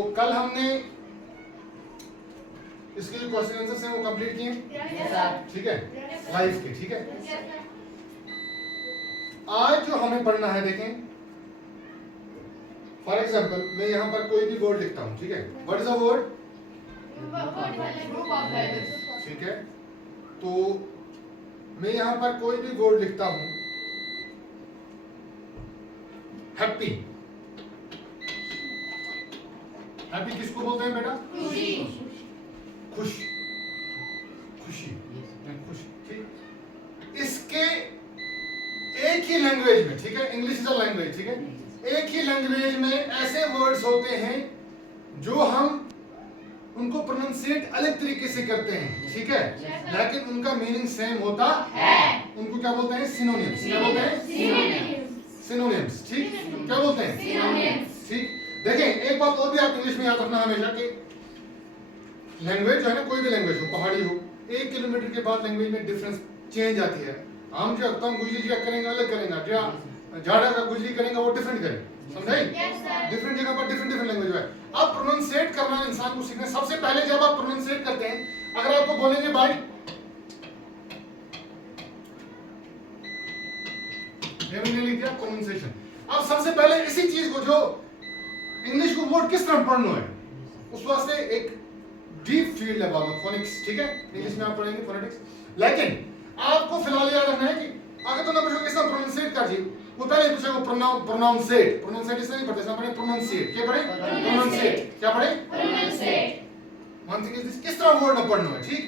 तो कल हमने इसके जो क्वेश्चन आंसर्स हैं वो कंप्लीट किए, ठीक है, लाइफ के, ठीक है। आज जो हमें पढ़ना है, देखें, फॉर एग्जाम्पल मैं यहाँ पर कोई भी वर्ड लिखता हूँ, ठीक है। What is a word? ठीक है, तो मैं यहाँ पर कोई भी वर्ड लिखता हूँ, हैप्पी। हैप्पी किसको बोलते हैं बेटा? खुशी, खुश, खुशी, खुश, ठीक। इसके एक ही लैंग्वेज में, ठीक है, इंग्लिश इज अ लैंग्वेज, ठीक है, एक ही लैंग्वेज में ऐसे वर्ड्स होते हैं जो हम उनको प्रोनाउंसिएट अलग तरीके से करते हैं, ठीक है, लेकिन उनका मीनिंग सेम होता है। उनको क्या बोलते हैं? सिनोनिम्स। क्या बोलते हैं? सिनोनिम्स, ठीक। क्या बोलते हैं? सिनोनिम्स, ठीक। देखें, एक बात और भी आप इंग्लिश में याद रखना हमेशा कि लैंग्वेज जो है ना, कोई भी लैंग्वेज हो, पहाड़ी हो, 1 किलोमीटर के बाद लैंग्वेज में डिफरेंस चेंज आती है। हम जो हम गुजरी जो करेंगे अलग करेंगे, जो झाड़ा का गुजरी करेंगे वो डिफरेंट करेंगे, समझे? डिफरेंट जगह पर डिफरेंट डिफरेंट लैंग्वेज है। अब प्रोनाउंसिएट करना इंसान को सीखना, सबसे पहले जब आप प्रोनाउंसिएट करते हैं, अगर आपको बोलेंगे भाई, लिख दिया प्रोनाउंसिएशन। अब सबसे पहले इसी चीज को, जो इंग्लिश को वर्ड किस तरह पढ़ना है, उस वास्ते एक डीप फील्ड है बाबा, फोनिक्स, ठीक है, इंग्लिश में आप पढ़ेंगे फोनेटिक्स। लेकिन आपको फिलहाल याद रखना है कि अगर तो ना पूछो किस तरह प्रोनाउंसिएट कर जी, वो पहले पूछेगा प्रोनाउंसिएट। प्रोनाउंसिएट इससे नहीं पढ़ते, इसमें पढ़े प्रोनाउंसिएट। क्या पढ़े? प्रोनाउंसिएट। क्या पढ़े? Pronunciate. One thing is this, किस तरह वर्ड ना पढ़ना है, ठीक।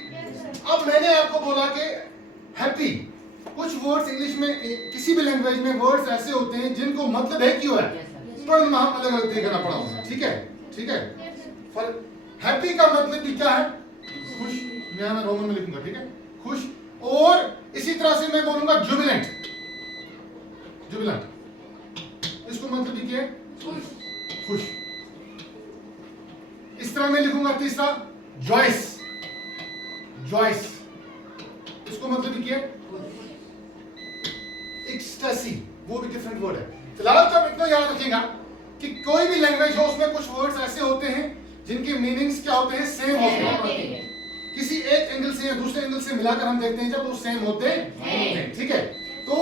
अब मैंने आपको बोला कि हैप्पी, कुछ वर्ड्स इंग्लिश में, किसी भी लैंग्वेज में वर्ड्स ऐसे होते हैं जिनको मतलब है क्यों है, पढ़ना हम अलग अलग तरीके का पढ़ा, ठीक है, ठीक है। फॉर हैप्पी का मतलब भी क्या है? खुश। मैं रोमन में लिखूंगा, ठीक है, खुश। और इसी तरह से मैं बोलूंगा जुबिलेंट। जुबिलेंट इसको मतलब भी क्या है? खुश। इस तरह मैं लिखूंगा तीसरा जॉयस। जॉयस इसको मतलब भी क्या है? एक्सटेसी, वो भी डिफरेंट वर्ड है। फिलहाल तो इतना याद रखिएगा कि कोई भी लैंग्वेज हो, उसमें कुछ वर्ड्स ऐसे होते हैं जिनके मीनिंग्स क्या होते हैं? सेम होते हैं। किसी एक एंगल से या दूसरे एंगल से मिलाकर हम देखते हैं जब वो सेम होते हैं, ठीक है। तो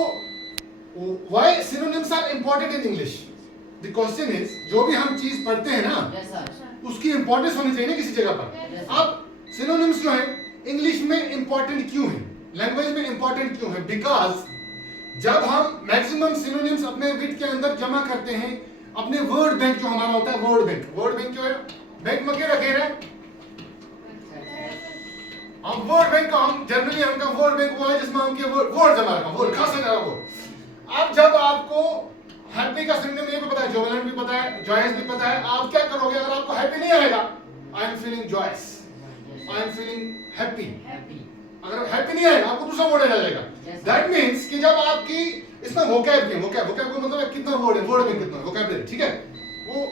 why synonyms are important in English? The question is, जो भी हम चीज पढ़ते हैं ना, उसकी इंपॉर्टेंस होनी चाहिए ना किसी जगह पर। अब सिनोनिम्स जो है इंग्लिश में इंपॉर्टेंट क्यों है, लैंग्वेज में इंपॉर्टेंट क्यों है? बिकॉज जब हम मैक्सिमम सिनोनिम्स अपने विट के अंदर जमा करते हैं, अपने वर्ड बैंक जो हमारा होता है, वर्ड बैंक, वर्ड बैंक क्यों है? बैंक में क्या रखे रहे हम? वर्ड बैंक का हम जनरली हमका वर्ड बैंक वो है जिसमें हम के वर्ड जमा रखा, वर्ड खास जगह वो। अब जब आपको हैप्पी का सिनोनिम ये भी पता है, जोवेलेंट भी पता है, जॉयस भी पता है, आप क्या करोगे अगर आपको हैप्पी नहीं आएगा? I am feeling joyous, I am feeling happy. अगर हैप्पी नहीं आएगा, आपको दूसरा वर्ड आ जाएगा। दैट मींस कि जब आपकी इसमें वोकैब को मतलब कितना वर्ड है, वर्ड में कितना है, वोकैबुलरी, ठीक है, वो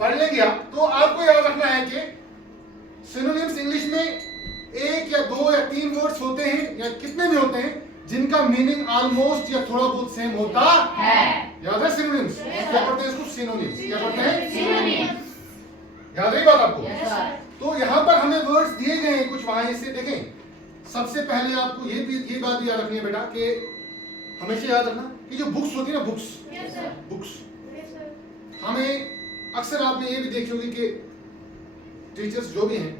पढ़ लेंगे आप, तो आपको याद रखना है कि सिनोनिम्स इंग्लिश में 1 या 2 या 3 वर्ड्स होते हैं, या कितने भी होते हैं, जिनका मीनिंग ऑलमोस्ट या थोड़ा बहुत सेम होता है। याद है सिनोनिम्स? क्या पढ़ते हैं इसको? सिनोनिम्स। क्या पढ़ते हैं? सिनोनिम्स। याद रही बात आपको? तो यहाँ पर हमें वर्ड्स दिए गए हैं कुछ, वहां से देखें। सबसे पहले आपको ये बात भी याद रखनी है बेटा कि हमेशा याद रखना कि जो बुक्स होती है ना, बुक्स हमें अक्सर आपने ये भी देखी होगी कि टीचर्स जो भी हैं,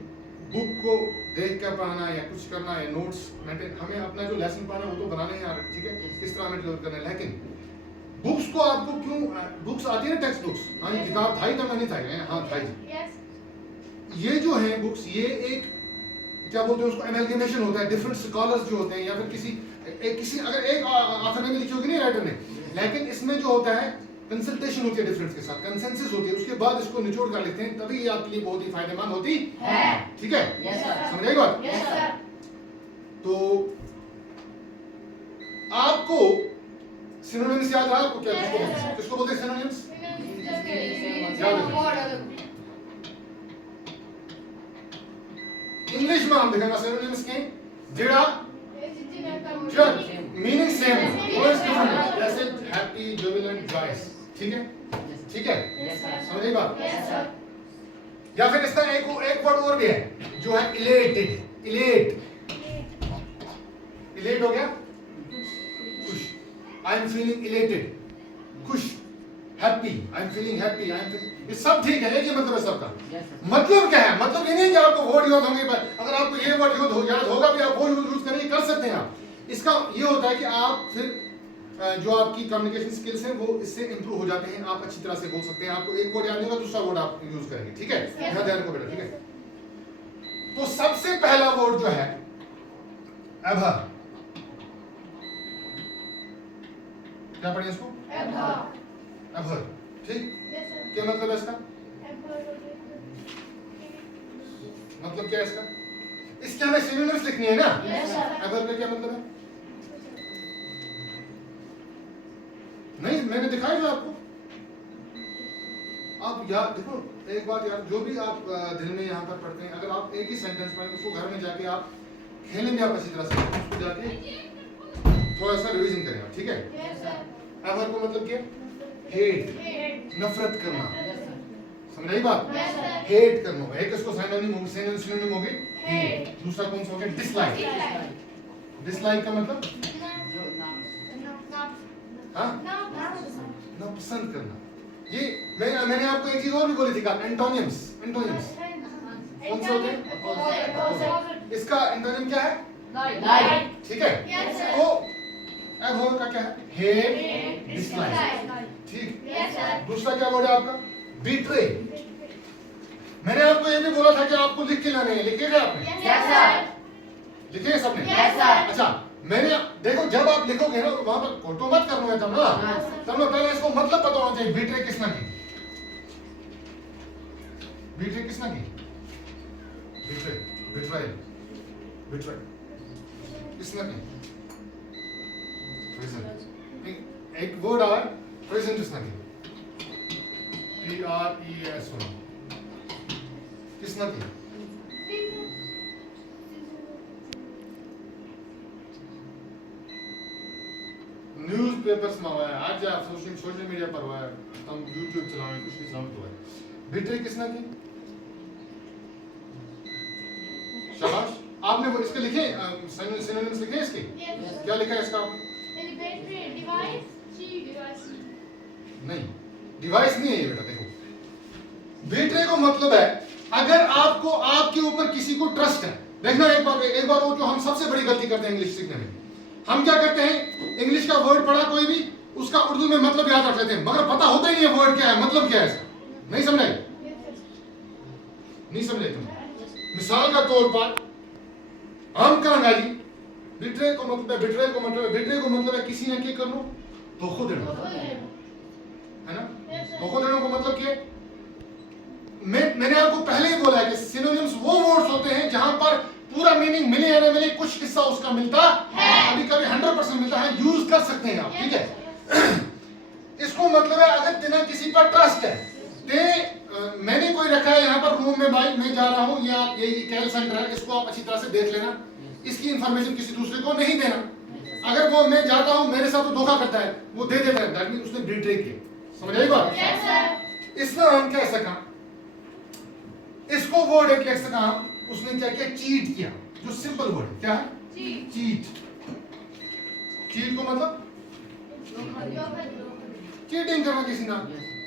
बुक को देख कर पढ़ाना या कुछ करना है, नोट्स मेंटेन, हमें अपना जो लेसन पढ़ना है वो तो बनाना ही आ रहा है, ठीक है, किस तरह हमें डिलीवर करना है। लेकिन बुक्स को आपको क्यों, बुक्स आती है ना, टेक्स्ट बुक्स, हाँ किताब था ही तो नहीं था, हाँ था ही। ये जो है बुक्स, ये एक क्या बोलते हैं उसको, एमलगेमेशन होता है, डिफरेंट स्कॉलर्स जो होते हैं, या फिर किसी अगर एक ऑथर ने लिखी होगी नहीं, राइटर ने, लेकिन इसमें जो होता है कंसल्टेशन होती है डिफरेंस के साथ, कंसेंसस होती है, उसके बाद इसको निचोड़ कर लेते हैं, तभी ये आपके लिए बहुत ही फायदेमंद होती है, ठीक है। समझ आई बात? तो आपको सिनोनिम्स याद रहा? आपको क्या किसको बोलते हैं सिनोनिम्स? इंग्लिश में हम देखेंगे सिनोनिम्स के जेड़ा मीनिंग सेम है, जैसे हैप्पी, जुबिलेंट, जॉयस, ठीक है, ठीक है, समझ आई बात? या फिर इसका एक वर्ड और भी है जो है इलेटेड, इलेट हो गया खुश, आई एम फीलिंग इलेटेड, खुश, happy, I am feeling happy, ये सब ठीक है, एक ही मतलब है सबका। मतलब क्या है? मतलब ये नहीं कि आपको वर्ड याद होंगे, अगर आपको ये वर्ड याद होगा भी आप वो यूज करेंगे, कर सकते हैं आप। इसका ये होता है कि आप फिर जो आपकी कम्युनिकेशन स्किल्स हैं वो इससे इंप्रूव हो जाते हैं, आप अच्छी तरह से बोल सकते हैं। आपको एक वर्ड याद नहीं होगा, दूसरा वर्ड आप यूज करेंगे, ठीक है? यहाँ ध्यान रखो बेटा, ठीक है? तो सबसे पहला वर्ड जो है एवर, क्या पढ़े इसको? एवर, ठीक? क्या मतलब है इसका? मतलब क्या है इसका? इसके हमें सिनोनिम्स लिखनी है ना? एवर का क्या मतलब है? नहीं, मैंने दिखाया जो आपको। आप यार देखो एक बात यार, जो भी आप दिन में यहाँ पर पढ़ते हैं, अगर आप एक ही सेंटेंस पढ़ें उसको घर में जाके आप खेलेंगे, आप अच्छी तरह से उसको जाके थोड़ा सा रिवीजन करेंगे, ठीक है? एवर को मतलब क्या? हेट, नफरत करना, समझ आई बात? हेट करना, एक इसको सिनोनिम होगी हेट, दूसरा कौन सा हो गया? डिसलाइक। डिसलाइक का मतलब ना पसंद करना। ये मैंने आपको एक चीज और भी बोली थी, एंटोनिम्स। कौन से होते हैं? इसका एंटोनिम क्या है? लाइक, ठीक है? तो एवर का क्या है? हेट, डिसलाइक, ठीक? दूसरा क्या वर्ड है आपका? बीट्रे। मैंने आपको ये भी बोला था कि आपको लिख के लाने हैं, लिखे थे आपने? लिखे सबने? अच्छा, मैंने देखो जब आप लिखोगे ना तो वहां पर फोटो मत करना है, तब ना पहले इसको मतलब पता होना चाहिए। बीट्रे किसने की? बीट्रे किसने की? बिट्रायल किसने की? प्रेजेंट। एक वर्ड आया प्रेजेंट किसने की? PRES किसने की? न्यूज़पेपर्स में हुआ है, आज आप सोशल मीडिया पर हुआ है, हम यूट्यूब चलाएं, कुछ भी चलाएं तो है। बिट्रे किसने की? शाबाश। आपने वो इसके लिखे सिनोनिम्स लिखे इसके? क्या लिखा है इसका? नहीं, डिवाइस नहीं है ये बेटा। देखो बिट्रे को मतलब है अगर आपको आपके ऊपर किसी को ट्रस्ट है। देखना एक बार वो जो हम सबसे बड़ी गलती करते हैं इंग्लिश सीखने में, हम क्या करते हैं, इंग्लिश का वर्ड पढ़ा कोई भी, उसका उर्दू में मतलब याद रख लेते हैं, मगर पता होता ही नहीं है वर्ड क्या है, मतलब क्या है इसका। नहीं समझे? नहीं समझे तुम? मिसाल का तौर पर हम कहेंगे जी बिट्रे को मतलब है किसी ने क्या कर लो, धोखा देना, है ना? धोखा देने को मतलब क्या? मैंने आपको पहले ही बोला है कि सिनोनिम्स वो वर्ड्स होते हैं जहां पर पूरा मीनिंग मिले या न मिले, कुछ हिस्सा उसका मिलता है, कभी कभी 100% मिलता है, यूज कर सकते हैं आप, ठीक है? इसको मतलब है अगर तेना किसी पर ट्रस्ट है, मैंने कोई रखा है यहाँ पर रूम में, भाई मैं जा रहा हूँ, ये कैल सेंटर है, इसको आप अच्छी तरह से देख लेना, इसकी इंफॉर्मेशन किसी दूसरे को नहीं देना। अगर वो मैं जाता हूँ मेरे साथ तो धोखा करता है, वो दे देता है, दैट मींस उसने बिट्रे किया। समझ आई बात? इसमें हम कह सका, इसको वर्ड एक लिख सका हम, उसने क्या किया? चीट किया। जो सिंपल वर्ड क्या है? चीट। चीट को मतलब चीटिंग करना किसी ना,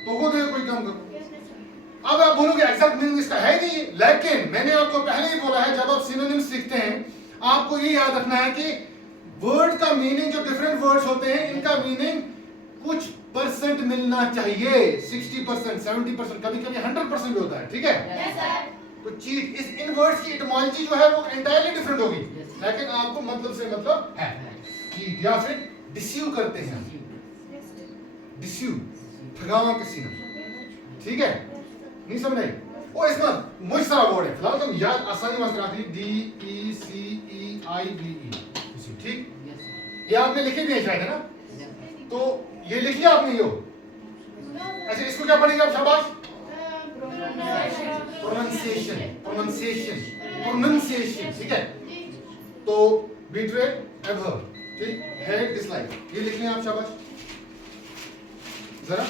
तो वो दे कोई काम करो। अब आप बोलोगे एग्जैक्ट मीनिंग इसका है नहीं, लेकिन मैंने आपको पहले ही बोला है जब आप सिनोनिम्स सीखते हैं आपको ये याद रखना है कि वर्ड का मीनिंग, जो डिफरेंट वर्ड्स होते हैं इनका मीनिंग कुछ परसेंट मिलना चाहिए, 60%, 70%, कभी कभी 100% भी होता है, ठीक है? तो चीट, इस इन वर्ड्स की एटिमोलॉजी जो है वो एंटायरली डिफरेंट होगी, लेकिन आपको मतलब से मतलब है। चीट या फिर डिसीव करते हैं, डिसीव, ठगावा किसी ने, ठीक है? नहीं समझ आई? और इसमें बहुत सारा वर्ड है, फिलहाल तुम याद आसानी वास्ते रख ली, DECEIVE, ठीक? ये आपने लिखे भी है शायद, है ना? तो ये लिख लिया आपने यो? अच्छा, इसको क्या पढ़ेंगे आप? शाबाश। प्रोनंसिएशन, ठीक है? तो बिट्रे, एवर, ठीक? हेट, डिसलाइक, ये लिख लें आप, शाबाश। जरा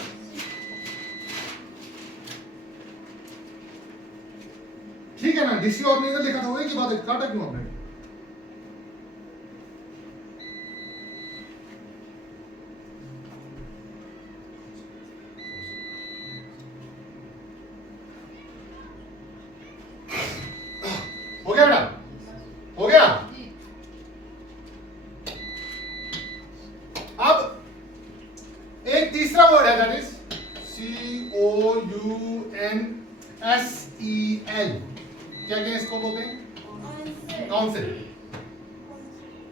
ठीक है ना, डीसी और ने इधर लिखा था, वही की बात है, काटा क्यों आपने? हो गया बेटा, हो गया। अब एक तीसरा वर्ड है, दैट इज COUNSEL। क्या क्या इसको बोलते हैं? काउंसिल।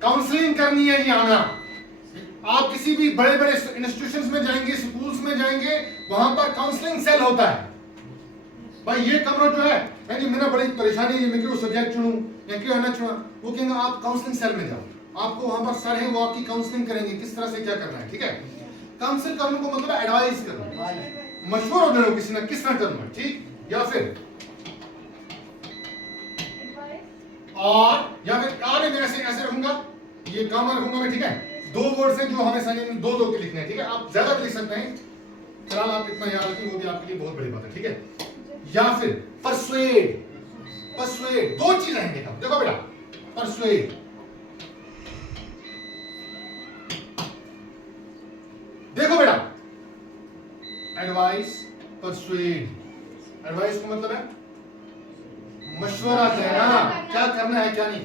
काउंसलिंग करनी है जी हमें। आप किसी भी बड़े बड़े इंस्टीट्यूशंस में जाएंगे, स्कूल्स में जाएंगे, वहां पर काउंसलिंग सेल होता है। भाई ये कमरा जो है यानी मेरा बड़ी परेशानी है, मैं क्यों सब्जेक्ट चुनूं या क्यों ना चुना, वो कहेंगे आप काउंसलिंग सेल में जाओ, आपको वहां पर सर है वो आपकी काउंसलिंग करेंगे किस तरह से क्या करना है। ठीक है, काउंसिल करने को मतलब एडवाइस करना, मशवरा देना किसी ना किस तरह करना, ठीक, या फिर और या फिर आगे मैं ऐसे ऐसे रखूंगा, ये काम रखूंगा मैं। ठीक है, दो वर्ड्स हैं जो हमें समझ में दो के लिखने हैं। ठीक है, आप ज्यादा भी लिख सकते हैं, फिलहाल आप इतना याद रखें, वो भी आपके लिए बहुत बड़ी बात है। ठीक है, या फिर परसुएड। परसुएड दो चीजें हैं, देखो बेटा, परसुएड, देखो बेटा, एडवाइस, परसुएड। एडवाइस का मतलब है मशवरा देना, क्या करना है क्या नहीं।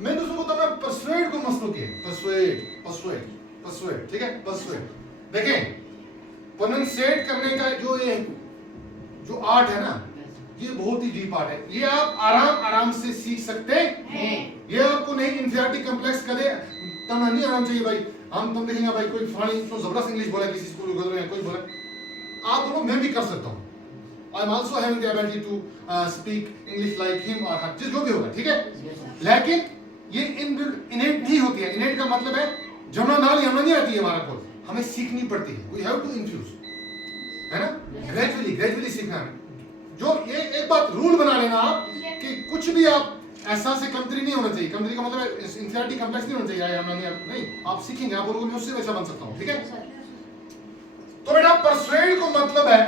मैं दूसरों को बताऊंगा परसुएड को मसलू के, परसुएड परसुएड परसुएड। ठीक है, परसुएड देखें, प्रोनंसिएट करने का जो आर्ट है ना, ये बहुत ही डीप आर्ट है। ये आप आराम आराम से सीख सकते हैं। ये आपको नहीं इंफीरियरिटी कॉम्प्लेक्स करे तना नहीं आराम चाहिए भाई। हम तुम देखेंगे भाई कोई फानी तो जबरदस्त इंग्लिश बोला किसी स्कूल में गए, कोई बोला आप बोलो मैं भी कर सकता हूँ, I am also having the ability to speak English like him और हर, जो भी होगा। ठीक है, लेकिन ये इनेट नहीं होती है। इनेट का मतलब है जमा नाल हमें नहीं आती है हमारा को, हमें सीखनी पड़ती है। वी हैव टू इन्फ्यूज, है ना, ग्रेजुअली ग्रेजुअली सीखना है। जो ये एक बात रूल बना लेना आप कि कुछ भी आप ऐसा से कमतरी नहीं होना चाहिए। कमतरी का मतलब इंफीरियरिटी कॉम्प्लेक्स नहीं होना चाहिए, नहीं, आप सीखेंगे, आप बोलोगे मैं उससे वैसा बन सकता हूं। ठीक है, तो बेटा परसुएड को मतलब है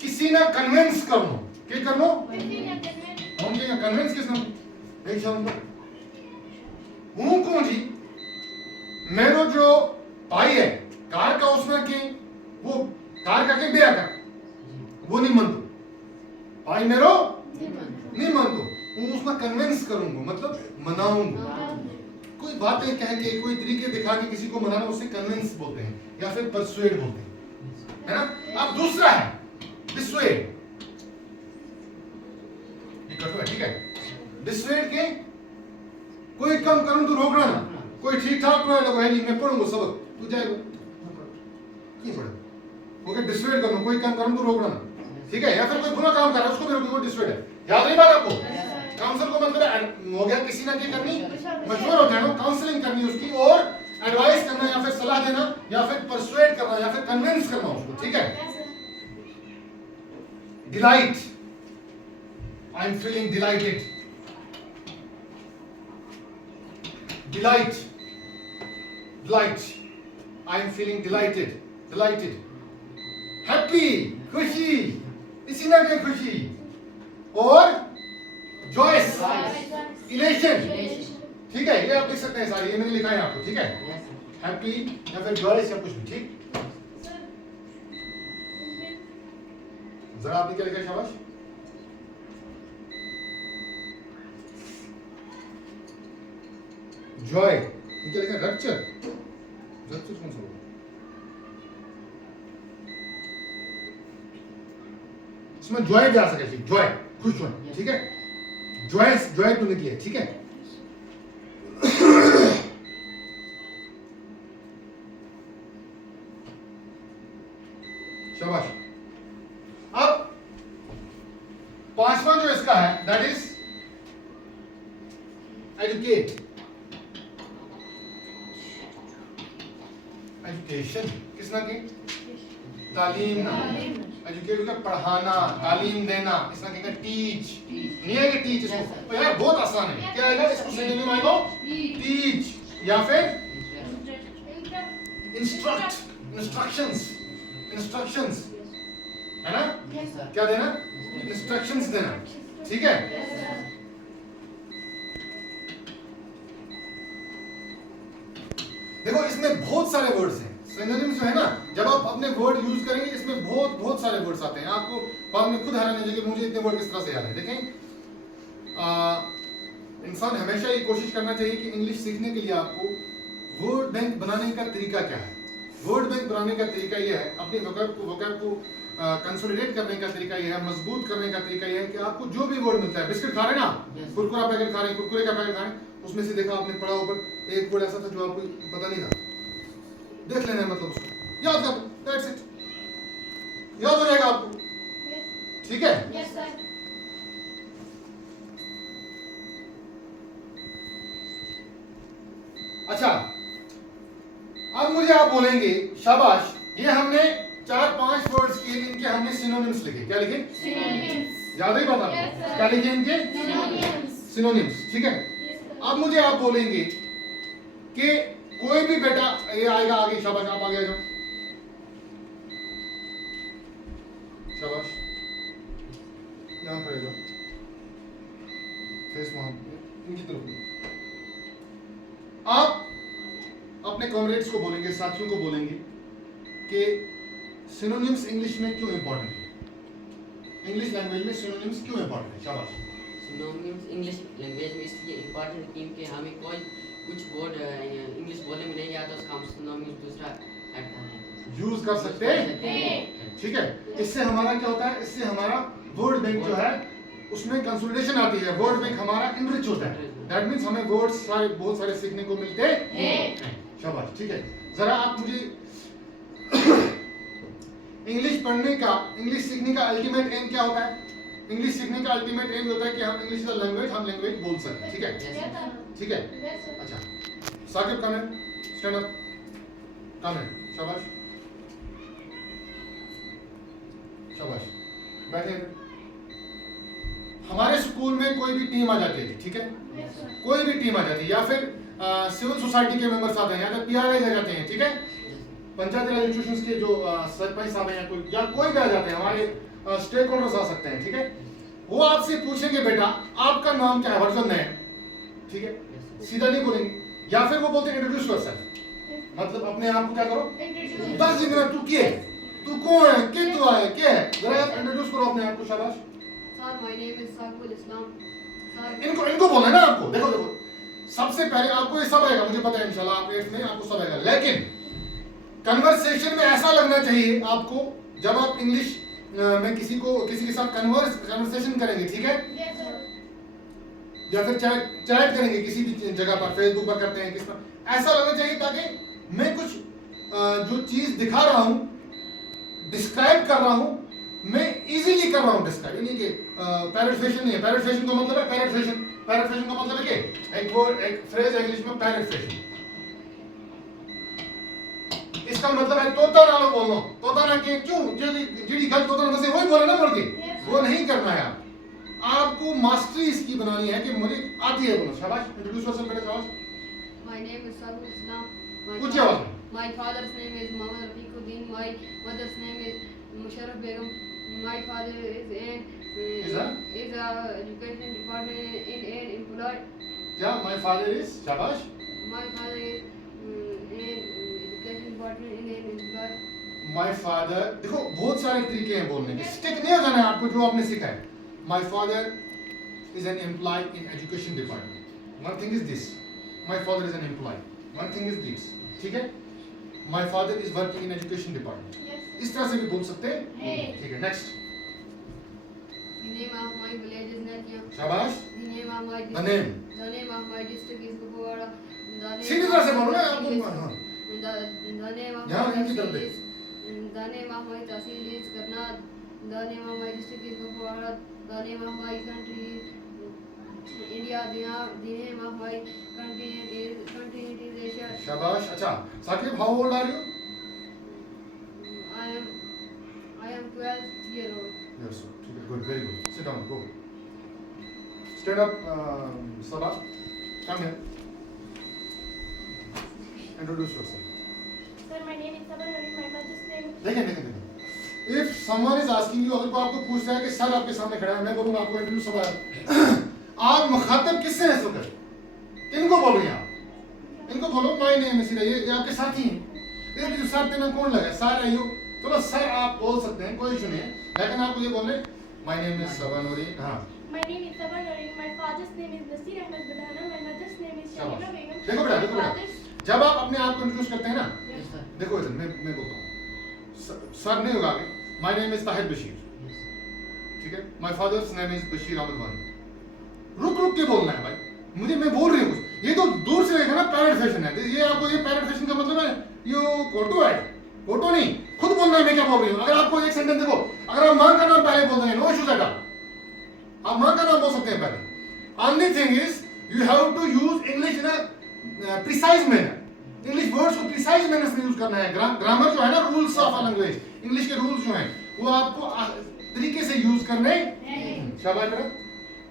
किसी ना कन्विंस करनो, क्या करनो, हम क्या कन्विंस किसने, एक शब्द हूं कौन जी, मेरो जो भाई है कार का उसमें के वो कार का के बिया का वो नहीं मानतो, भाई मेरो नहीं मानतो, हूं उसमें कन्विंस करूंगा, मतलब मनाऊंगा। कोई बातें कह के, कोई तरीके दिखा के किसी को मनाना, उसे कन्विंस बोलते हैं या फिर परसुएड बोलते हैं, है ना। अब दूसरा है डिसुएड, ठीक है, डिसुएड के कोई काम करूं तो रोकना ना, कोई ठीक ठाक पढ़ा लगा है नहीं मैं पढ़ूंगा सबक, तू जाएगा नहीं पढ़े, ओके, डिसुएड करना, कोई काम करूं तो रोकना ना। ठीक है, या फिर कोई बुरा काम कर रहा है उसको भी रोको, वो डिसुएड है। याद नहीं बात आपको, काउंसिल को मतलब हो गया किसी ना क्या करनी, मशवरा देना, काउंसलिंग करनी उसकी, और एडवाइस करना या फिर सलाह देना या फिर परसुएड करना या फिर कन्विंस करना उसको। ठीक है, delight, I am feeling dilated, delight, delight, I am feeling dilated, dilated, happy, खुशी, इसी में क्या खुशी, और जॉयस, इलेशन। ठीक है, ये आप लिख सकते हैं सारी, ये मैंने लिखा है आपको। ठीक है, हैप्पी या फिर जॉयस या कुछ भी। ठीक, जरा आपने क्या लिखा, शाबाश, जॉय, ये क्या लिखा, रप्चर, रप्चर कौन सा होगा, इसमें जॉय भी आ सके, जॉय, खुश होना। ठीक है, जॉयस, जॉय तूने किया। ठीक है, शाबाश। अब पांचवा जो इसका है that is educate, education Kisna की, तालीम ना, एजुकेट का पढ़ाना, तालीम देना, इसना कहेंगे टीच, नहीं है कि टीच इसको, तो यार बहुत आसान है, क्या आएगा इसको सिनोनिम में आएगा टीच या फिर इंस्ट्रक्ट, इंस्ट्रक्शंस, इंस्ट्रक्शंस, है ना, क्या देना, इंस्ट्रक्शंस देना। ठीक है? देखो इसमें बहुत सारे वर्ड्स हैं। सिनोनिम्स जो है ना, जब आप अपने वर्ड यूज करेंगे इसमें बहुत सारे वर्ड्स आते हैं। आपको बाद में खुद हैरान हो जाएगी मुझे इतने वर्ड किस तरह से याद है। देखें, इंसान हमेशा ये कोशिश करना चाहिए कि इंग्लिश सीखने के लिए आपको वर्ड बैंक बनाने का तरीका क्या है। वर्ड बैंक बनाने का तरीका यह है, अपने वोकैब को कंसोलिडेट करने का तरीका यह है, मजबूत करने का तरीका यह है कि आपको जो भी वर्ड मिलता है, बिस्किट खा रहे ना, कुरकुरा पैकेट खा रहे, कुरकुरे का पैकेट खा रहे, उसमें से देखा आपने पढ़ा ऊपर एक वर्ड ऐसा था जो आपको पता नहीं था, देख लेना मतलब उसको याद कर, दैट्स इट, याद हो जाएगा आपको। ठीक है? Yes sir. अच्छा, अब मुझे आप बोलेंगे शाबाश, ये हमने 4-5 वर्ड्स किए, इनके हमने सिनोनिम्स लिखे। क्या लिखे? सिनोनिम्स। याद ही बता। Yes, sir. क्या लिखे इनके? सिनोनिम्स। सिनोनिम्स। ठीक है? Yes sir. अब मुझे आप बोलेंगे कि कोई भी बेटा, ये आएगा आगे, शाबाश आप आगे आ जाओ, शाबाश यहां खड़े जाओ, फेस वहां इनकी तरफ। आप अपने कॉमरेड्स को बोलेंगे, साथियों को बोलेंगे कि सिनोनिम्स इंग्लिश में क्यों इंपॉर्टेंट है, इंग्लिश लैंग्वेज में सिनोनिम्स क्यों इंपॉर्टेंट है। शाबाश। सिनोनिम्स इंग्लिश लैंग्वेज में इसलिए इम्पोर्टेंट है क्योंकि हमें कोई कुछ वर्ड इंग्लिश बोलने में नहीं आता, उसका हम सिनोनिम्स दूसरा ऐड कर यूज कर सकते हैं। ठीक है? इससे हमारा क्या होता है, इससे हमारा वर्ड बैंक जो है उसमें कंसोलिडेशन आती है, वर्ड बैंक हमारा इनरिच होता है। दैट मींस हमें वर्ड्स सारे बहुत सारे सीखने को मिलते हैं। शाबाश। ठीक है, जरा आप मुझे इंग्लिश पढ़ने का, इंग्लिश सीखने का अल्टीमेट एम क्या होता है? इंग्लिश सीखने का अल्टीमेट एम होता है कि हम इंग्लिश का लैंग्वेज, हम लैंग्वेज बोल सकते हैं। ठीक है? Yes sir. ठीक है? Yes sir. अच्छा, Saqib comment, stand up, comment, शाबाश शाबाश, बैठे। हमारे स्कूल में कोई भी टीम आ जाती है, ठीक है, यस सर। कोई भी टीम आ जाती है, या फिर सिविल सोसाइटी के मेंबर्स आते हैं, या फिर पीआरआई आ जाते हैं, ठीक है, पंचायत राज इंस्टीट्यूशंस के जो सरपंच साहब हैं या कोई भी आ जाते हैं, हमारे स्टेक होल्डर्स आ सकते हैं। ठीक है? वो आपसे पूछेंगे बेटा आपका नाम क्या है, व्हाट इज योर नेम, ठीक है, सीधा नहीं बोलेंगे, या फिर वो बोलते हैं इंट्रोड्यूस योरसेल्फ, मतलब अपने आप को क्या करो, इंट्रोड्यूस। बस जिंदगी तू के, तू कौन है, के तू आया, के है, जरा आप इंट्रोड्यूस करो अपने आप को। शाबाश। Sir, my name is Saqibul Islam. Sir, इनको बोलना है ना आपको। देखो सबसे पहले आपको ये सब आएगा, मुझे पता है इंशाल्लाह आप 8th में आपको सब आएगा, लेकिन कन्वर्सेशन में ऐसा लगना चाहिए आपको, जब आप इंग्लिश में किसी के साथ कन्वर्सेशन करेंगे, ठीक है, यस सर। या फिर चैट करेंगे किसी भी जगह पर, फेसबुक पर करते हैं, किस पर, ऐसा लगना चाहिए ताकि मैं कुछ जो चीज दिखा रहा हूं, डिस्क्राइब कर रहा हूं, मैं इजीली कर रहा हूं डिस्क्राइब, यानी कि पैराफ्रेजिंग नहीं है। पैराफ्रेजिंग का मतलब है पैराफ्रेजिंग का मतलब है कि एक वर्ड, एक फ्रेज इंग्लिश में पैराफ्रेजिंग, इसका मतलब है तोता नालो बोलना, तोता ना के क्यों जीडी गल तोता ना से वही बोले ना बोल के, वो नहीं करना है। आपको मास्टरी इसकी बनानी है कि मुझे आती है बोलो। शाबाश, इंट्रोड्यूस योरसेल्फ बेटा, शाबाश। my name is Saqibul Islam. कुछ आवाज में। My father's name is Muhammad Rafiquddin. My mother's name is Musharraf Begum. My father is a education department in an employed. क्या माय फादर इज, शाबाश, My father is in education department in an employed. My father. देखो बहुत सारे तरीके हैं बोलने के, stick नहीं हो जाना है आपको जो आपने सीखा है। My father is an employ in education department, one thing is this, my father is an employ, one thing is this, ठीक है, my father is working in education department, इस तरह से भी बोल सकते हैं। ठीक है, next, The name of my village is Nakia. शाबाश, The name of my the name, the name of my district is Kupawara. सीधी तरह से बोलो ना आप। हाँ, The name of यहाँ my इनकी तरफ tehsil is the name of my tehsil is Karnal. The name of my district is Kupawara. The name of my country is India. The name of my continent is Asia. शाबाश। अच्छा Saqib, how old are you? I am 12 years old. Yes, ठीक है, good, very good, sit down, go, stand up, Saba, come here, introduce yourself. Sir, my name is Sabah Nabi. My mother's name. देखें, If someone is asking you, अगर कोई आपको पूछ रहा है कि सर आपके सामने खड़ा है, मैं बोलूँगा आपको इंटरव्यू सवाल, आप मुखातब किससे हैं इस वक्त? किनको बोल रही हैं आप? इनको बोलो माय नेम इज, ये आपके साथी हैं। ये जो सर तेना कौन लगा? सर है यू, चलो सर आप बोल सकते हैं, कोई इशू नहीं है, लेकिन आपको ये बोलने माय नेम इज सबा नूरी। हाँ, My name is Sabah Noreen. My father's name is Nasir Ahmed Badhana. My mother's name is शाबाश। Shamima Begum. देखो बेटा, देखो My बेटा, father's जब आप अपने आप को इंट्रोड्यूस करते हैं ना, Yes, sir. देखो इधर मैं बोलता हूँ, सर नहीं होगा आगे, my name is Tahir Bashir, Yes, sir. ठीक है, my father's name is Bashir Ahmad Wani. रुक रुक के बोलना है भाई, मुझे मैं बोल रही हूँ कुछ, ये तो दूर से देखा ना पैरेट फैशन है, ये आपको ये पैरेट फैशन का मतलब है ये कोटो है, कोटो नहीं, खुद बोलना है मैं क्या बोल रही हूँ। अगर आपको एक सेंटेंस देखो, अगर आप मां का नाम पहले बोल देंगे, नो इश्यूज एट ऑल, आप मां का नाम बोल सकते हैं पहले। Only thing is you have to use English in a precise manner, English words को प्रिसाइज मैनर से यूज करना है। ग्रामर जो है ना, rules of a language, English के रूल्स जो हैं वो आपको तरीके से यूज करने। शाबाश बेटा।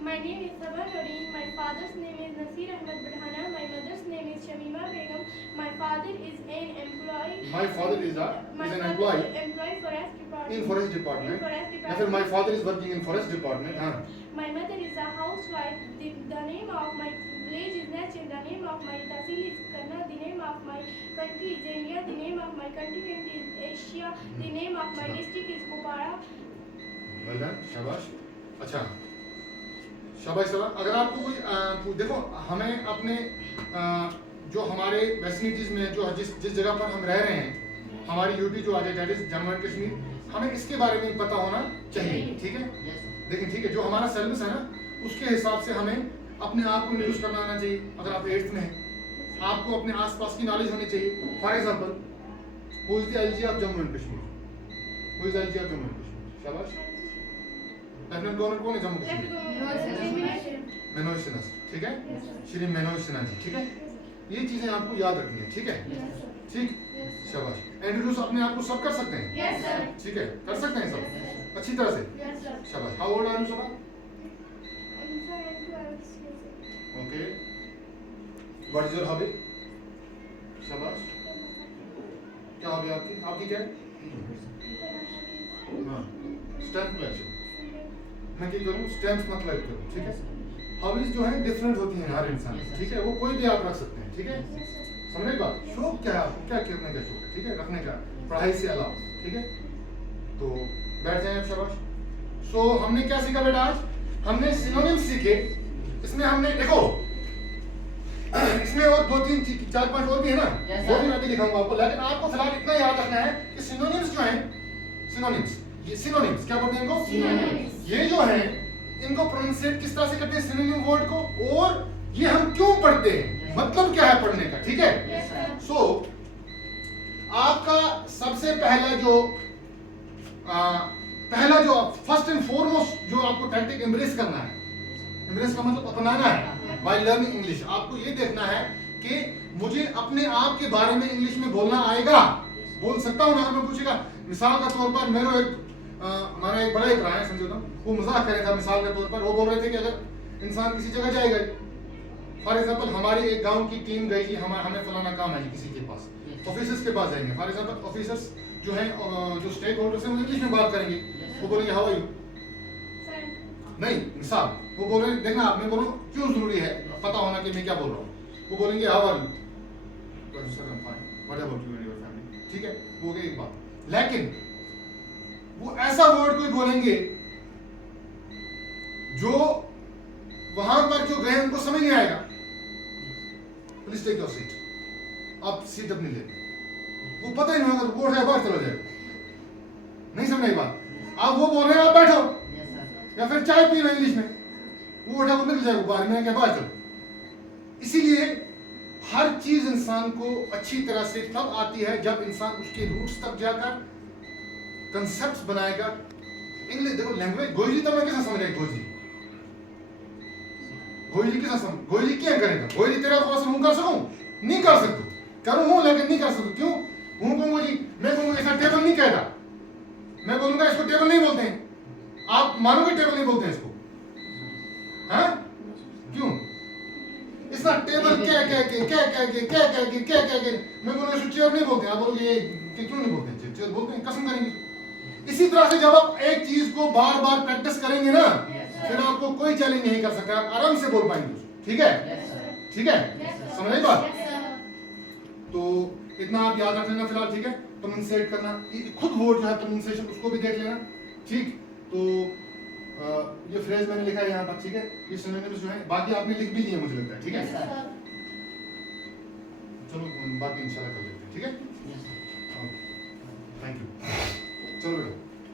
My name is Sabah Noreen. My father's name is Nasir Ahmed Badhana. My mother's name is Shamima Begum. My father is an employee. My father is an employee Employee forest department. in forest department. In forest या फिर department. my father is working in forest department। हाँ, My mother is a housewife. The name of my village is Nachin. The name of my tahsil is Karna. The name of my country is India. The name of my continent is Asia. The name of my district is Kupara. well done, शाबाश। अच्छा, शाबाश शाबाश। अगर आपको कोई देखो, हमें अपने जो हमारे वेसिनिटीज में जो जिस जगह पर हम रह रहे हैं, हमारी यूटी जो आ जाए, that is Jammu and Kashmir, हमें इसके बारे में पता होना चाहिए, ठीक है। Yes, sir. लेकिन ठीक है, जो हमारा सिलेबस है ना, उसके हिसाब से हमें अपने आप को इंट्रोड्यूस करना आना चाहिए। अगर आप 8th में हैं, आपको अपने आसपास की नॉलेज होनी चाहिए। For example, who is the LG of Jammu and Kashmir? Who is the LG of Jammu and Kashmir? शाबाश। लेफ्टिनेंट गवर्नर कौन है जम्मू कश्मीर? मनोज सिन्हा, ठीक है, श्री मनोज सिन्हा जी, ठीक है। ये चीजें आपको याद रखनी है, ठीक है, ठीक, शाबाश। इंट्रोड्यूस अपने आप को सब कर सकते हैं? Yes, sir. ठीक है, कर सकते हैं सब अच्छी तरह से? Yes, sir. शाबाश। How old are you Saba? I'm sorry, I'm 12 years old. Okay, what is your hobby? शाबाश। क्या हॉबी आपकी? आपकी क्या है? हाँ, स्टैम्प कलेक्शन। मैं क्या करूँ? स्टैम्प्स मत कलेक्ट करूँ, ठीक है। हॉबीज जो है डिफरेंट होती हैं हर इंसान की, ठीक है, वो कोई भी आप रख सकते हैं, ठीक है। समझ बात? शौक क्या है आपको, क्या करने का शौक है, ठीक है, रखने का, पढ़ाई से अलावा, ठीक है। तो बैठ जाएं आप, शाबाश। सो हमने क्या सीखा बेटा आज? हमने सिनोनिम्स सीखे। इसमें हमने देखो, इसमें और 2-3 4-5 और भी है ना, Yes, वो sir. भी मैं भी दिखाऊंगा आपको, लेकिन आपको फिलहाल इतना याद रखना है कि सिनोनिम्स जो हैं, सिनोनिम्स, ये सिनोनिम्स क्या बोलते हैं इनको? Synonyms. ये जो हैं, इनको प्रोनाउंसिएट किस तरह से करते हैं सिनोनिम वर्ड को, और ये हम क्यों पढ़ते हैं, मतलब क्या है पढ़ने का, ठीक है। Yes, sir. सो आपका सबसे पहला जो फर्स्ट एंड फॉरमोस्ट जो आपको टैक्टिक एम्ब्रेस करना है, एम्ब्रेस का मतलब अपनाना है बाय लर्निंग इंग्लिश। आपको ये देखना है कि मुझे अपने आप के बारे में इंग्लिश में बोलना आएगा, बोल सकता हूँ ना। अगर मैं पूछेगा मिसाल का तौर पर, मेरा एक बड़ा एक रहा है समझो, वो मजाक कर रहा था मिसाल के तौर पर, वो बोल रहे थे कि अगर इंसान किसी जगह जाएगा, फॉर एग्जांपल हमारी एक गांव की टीम गई, हमें फलाना काम है किसी के पास, ऑफिसर्स के पास जाएंगे। फॉर एग्जांपल ऑफिसर्स जो हैं, जो स्टेक होल्डर्स हैं, वो इंग्लिश में बात करेंगे, वो बोलेंगे हाउ आर यू, Sir. नहीं मिसाल, वो बोल रहे हैं, देखना आप, मैं बोलूँ क्यों जरूरी है पता होना कि मैं क्या बोल रहा हूँ। वो बोलेंगे how are you, what about you and your family, ठीक है, वो गई एक बात। लेकिन वो ऐसा वर्ड कोई बोलेंगे जो वहां पर जो गए उनको समझ नहीं आएगा। प्लीज टेक योर सीट, आप सीट अपनी ले, वो पता ही नहीं होगा, तो बोर्ड है बाहर चला जाएगा, नहीं समझ बात। आप वो बोल रहे हैं आप बैठो, Yes, sir. या फिर चाय पी लो इंग्लिश में, वो उठा को निकल जाएगा बाहर में, क्या बाहर चलो। इसीलिए हर चीज इंसान को अच्छी तरह से तब आती है जब इंसान उसके रूट्स तक जाकर कंसेप्ट्स बनाएगा। इंग्लिश देखो, लैंग्वेज गोयली तो मैं कैसे समझ रहा गोयली, गोयली कैसे समझ, गोयली क्या करेगा, गोयली तेरा थोड़ा सा मुंह कर सकूं, नहीं कर सकता, करूं हूं लेकिन नहीं कर सकता। क्यों हूं कहूंगा जी, मैं कहूंगा ऐसा टेबल नहीं कहता, मैं बोलूंगा इसको टेबल नहीं बोलते हैं, आप मानोगे टेबल नहीं बोलते हैं इसको, हाँ क्यों? इसका टेबल क्या क्या क्या क्या क्या क्या क्या क्या क्या क्या क्या क्या, मैं बोलूंगा इसको चेयर नहीं बोलते, आप बोलोगे ये क्यों नहीं बोलते हैं, चेयर बोलते हैं, कसम करेंगे। इसी तरह से जब आप एक चीज को बार बार प्रैक्टिस करेंगे ना, फिर आपको कोई चैलेंज नहीं कर सकता, आप आराम से बोल पाएंगे उसको। ठीक है, ठीक है, समझ आई बात? तो इतना आप याद रख लेना फिलहाल, ठीक है। प्रोनाउंसिएट करना, खुद वर्ड जो है प्रोनाउंसिएशन उसको भी देख लेना, ठीक। तो ये फ्रेज मैंने लिखा है यहाँ पर, ठीक है। ये सिनोनिम्स जो है बाकी आपने लिख भी लिए मुझे लगता है, ठीक है। चलो बाकी इंशाल्लाह कर लेते हैं, ठीक है। Thank you.